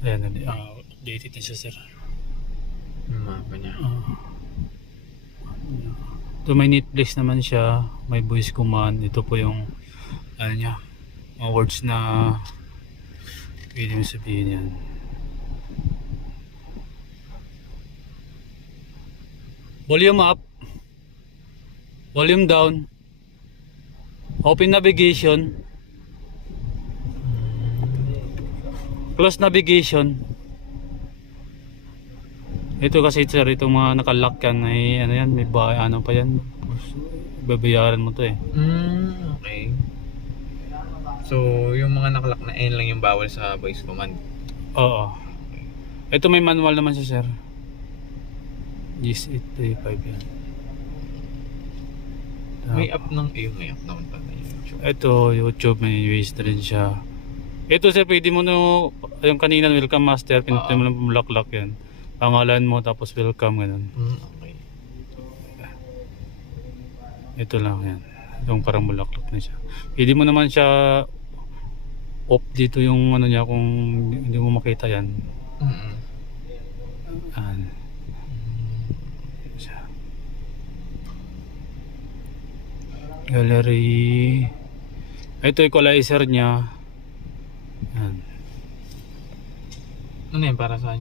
Ayan, updated na siya, sir. Yung mapa niya. Ito may Netflix naman siya, may voice command. Ito po yung ano niya, mga words na pwede mo sabihin yan. Volume up, volume down, open navigation, close navigation. Ito kasi sir, itong mga nakalock yan ay ano yan, may ano pa yan, babayaran mo to eh. Okay. So, yung mga nakalak na N lang yung bawal sa voice command. Oo. Ito may manual naman siya, sir. GS835 yan. May app ng may app naman pala yung YouTube. Ito YouTube, may US na rin siya. Ito sir, pwede mo yung kanina welcome master, pinutin mo lang bulaklak yan. Pangalan mo tapos welcome ganun. Okay. Ito lang yan. Yung parang bulaklak na siya. Pwede mo naman siya off dito yung ano niya kung hindi mo makita yan. Gallery. Ito equalizer niya. Yan. Ano yan para sa